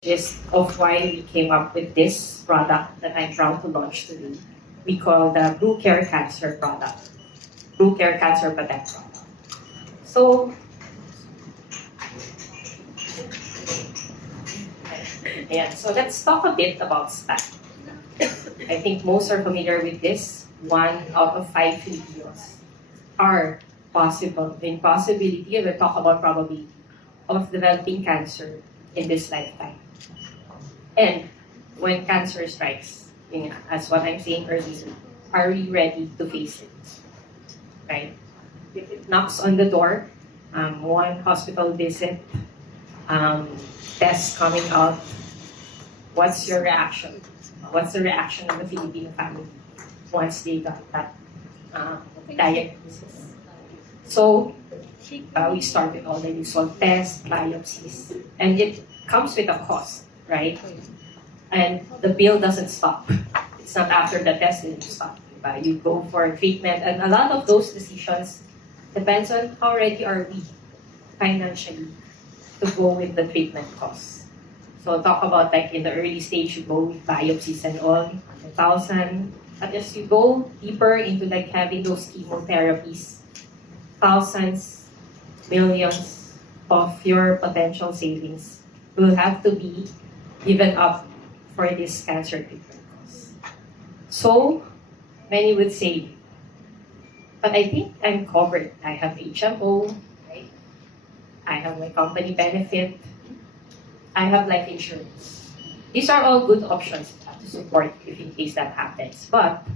Gist of why we came up with this product that I'm proud to launch today. We call the Blue Care Cancer product, Blue Care Cancer Protect product. So, yeah, so let's talk a bit about STAT. I think most are familiar with this. 1 out of 5 Filipinos are possible, in possibility, we'll talk about probability, of developing cancer in this lifetime. And when cancer strikes, as what I'm saying earlier, are we ready to face it? Right? If it knocks on the door, one hospital visit, tests coming out, what's your reaction? What's the reaction of the Filipino family once they got that diagnosis? So, we start with all the usual tests, biopsies, and it comes with a cost, right? And the bill doesn't stop. It's not after the test that you stop. You go for treatment, and a lot of those decisions depends on how ready are we financially to go with the treatment costs. So talk about like in the early stage, you go with biopsies and all, 1,000. But as you go deeper into like having those chemotherapies, thousands, millions of your potential savings will have to be given up for this cancer treatment costs. So many would say, but I think I'm covered. I have HMO, right? I have my company benefit. I have life insurance. These are all good options to support if in case that happens. But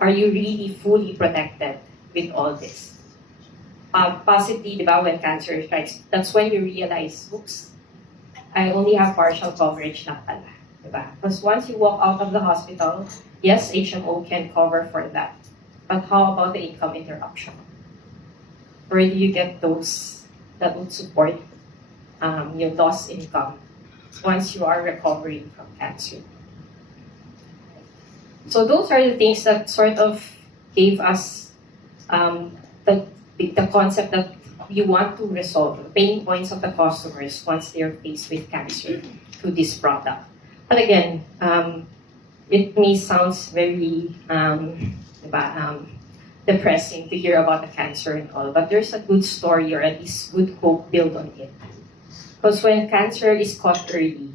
are you really fully protected with all this? Possibly, when cancer strikes, that's when you realize, oops, I only have partial coverage na pala. Because once you walk out of the hospital, yes, HMO can cover for that. But how about the income interruption? Where do you get those that would support your lost income once you are recovering from cancer? So those are the things that sort of gave us the concept that we want to resolve the pain points of the customers once they're faced with cancer through this product. But again, it may sound very depressing to hear about the cancer and all, but there's a good story or at least good hope built on it. Because when cancer is caught early,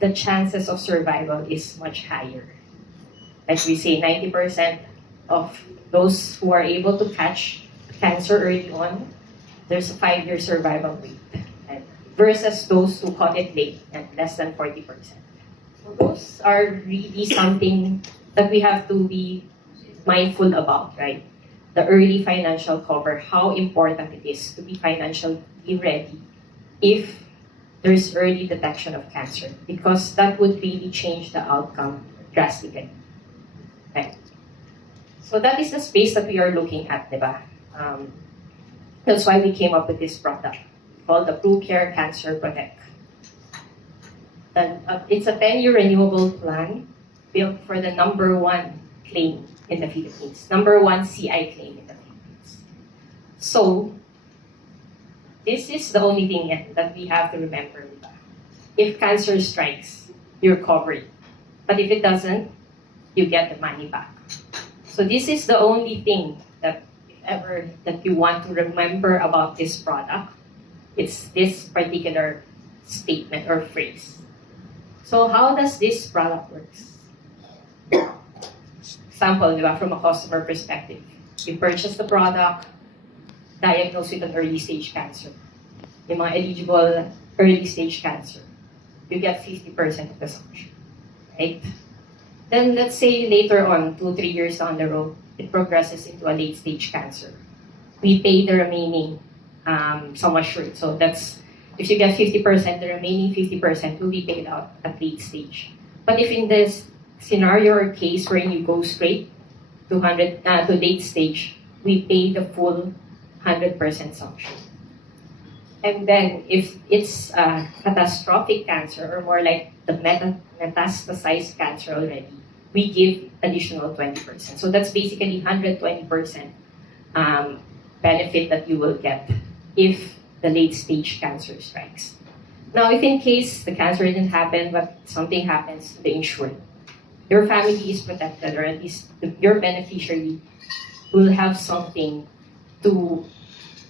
the chances of survival is much higher. Like we say, 90% of those who are able to catch cancer early on, there's a 5-year survival rate. Versus those who caught it late at less than 40%. So those are really something that we have to be mindful about, right? The early financial cover, how important it is to be financially ready if there's early detection of cancer, because that would really change the outcome drastically. Okay. So that is the space that we are looking at, diba? That's why we came up with this product called the Blue Care Cancer Protect. And it's a 10-year renewable plan built for the #1 claim in the Philippines, #1 CI claim in the Philippines. So this is the only thing that we have to remember. If cancer strikes, you're covered. But if it doesn't, you get the money back. So this is the only thing that if ever that you want to remember about this product, it's this particular statement or phrase. So how does this product works? Example, from a customer perspective. You purchase the product, diagnosed with an early stage cancer. Yung mga eligible early stage cancer, you get 50% of the sanction. Right? Then let's say later on, 2-3 years down the road, it progresses into a late stage cancer. We pay the remaining sum assured. So that's, if you get 50%, the remaining 50% will be paid out at late stage. But if in this scenario or case where you go straight to late stage, we pay the full 100% sum assured. And then if it's catastrophic cancer or more like the metastasized cancer already, we give additional 20%. So that's basically 120% benefit that you will get if the late stage cancer strikes. Now, if in case the cancer didn't happen, but something happens to the insured, your family is protected, or at least your beneficiary will have something to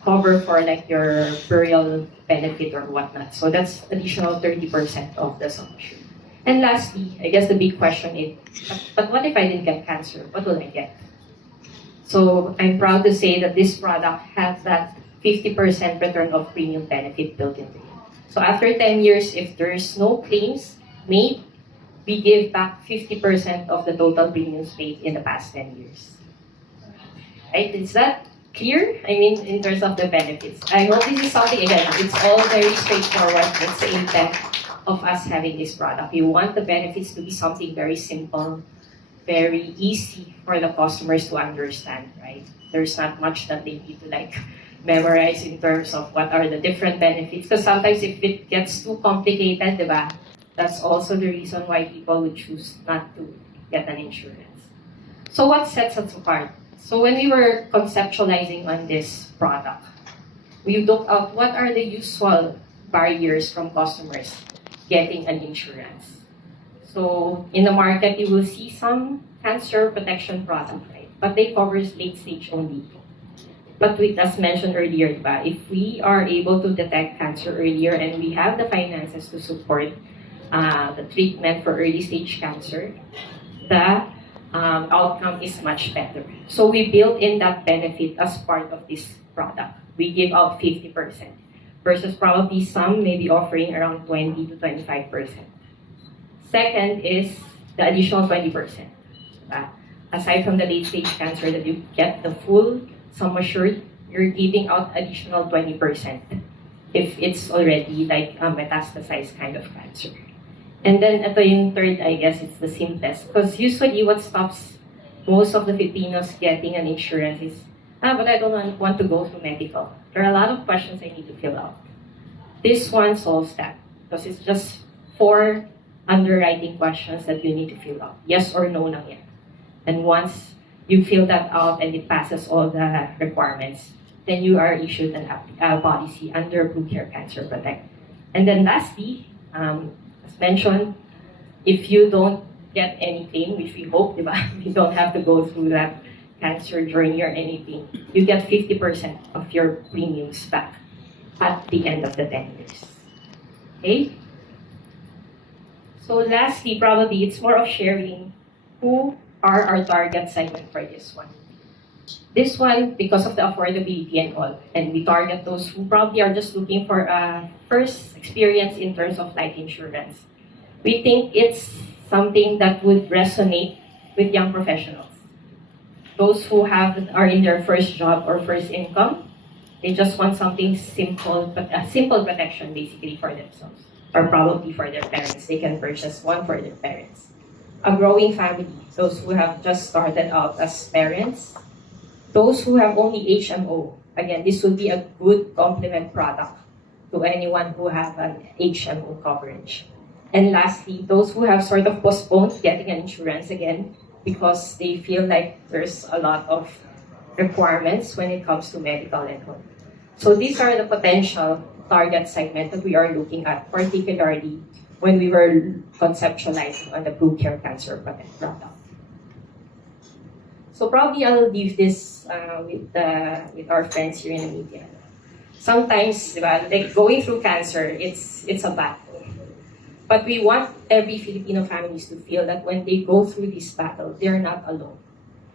cover for like your burial benefit or whatnot. So that's additional 30% of the sum assured. And lastly, I guess the big question is, but what if I didn't get cancer? What will I get? So I'm proud to say that this product has that 50% return of premium benefit built into it. So after 10 years, if there's no claims made, we give back 50% of the total premiums paid in the past 10 years. Right? Is that clear? I mean, in terms of the benefits. I hope this is something, again, it's all very straightforward. That's the intent of us having this product. We want the benefits to be something very simple, very easy for the customers to understand, right? There's not much that they need to like memorize in terms of what are the different benefits. Because sometimes if it gets too complicated, diba, that's also the reason why people would choose not to get an insurance. So what sets us apart? So when we were conceptualizing on this product, we looked at what are the usual barriers from customers getting an insurance. So in the market, you will see some cancer protection product, right? But they covers late stage only. But as mentioned earlier, if we are able to detect cancer earlier and we have the finances to support the treatment for early stage cancer, the outcome is much better. So we built in that benefit as part of this product. We give out 50% versus probably some maybe offering around 20 to 25%. Second is the additional 20%. Aside from the late stage cancer that you get the full sum assured, you're giving out additional 20% if it's already like a metastasized kind of cancer. And then ito yung third, I guess it's the simplest. Because usually what stops most of the Filipinos getting an insurance is, but I don't want to go through medical. There are a lot of questions I need to fill out. This one solves that. Because it's just 4 underwriting questions that you need to fill out. Yes or no lang yan. And once you fill that out and it passes all the requirements, then you are issued a policy under Blue Care Cancer Protect. And then lastly, as mentioned, if you don't get any claim, which we hope, diba? You don't have to go through that cancer journey or anything, you get 50% of your premiums back at the end of the 10 years. Okay? So lastly, probably it's more of sharing who are our target segment for this one. This one, because of the affordability and all, and we target those who probably are just looking for a first experience in terms of life insurance. We think it's something that would resonate with young professionals. Those who are in their first job or first income, they just want something simple, but a simple protection basically for themselves, or probably for their parents. They can purchase one for their parents. A growing family, those who have just started out as parents, those who have only HMO. Again, this will be a good complement product to anyone who has an HMO coverage. And lastly, those who have sort of postponed getting an insurance again because they feel like there's a lot of requirements when it comes to medical and health. So these are the potential target segment that we are looking at, particularly when we were conceptualizing on the Blue Care Cancer Protect product. So probably I'll leave this with our friends here in the media. Sometimes, like going through cancer, it's a battle. But we want every Filipino families to feel that when they go through this battle, they're not alone.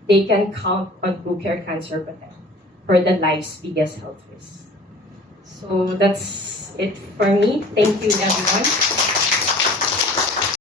They can count on Blue Care Cancer Protect for the life's biggest health risk. So that's it for me. Thank you, everyone.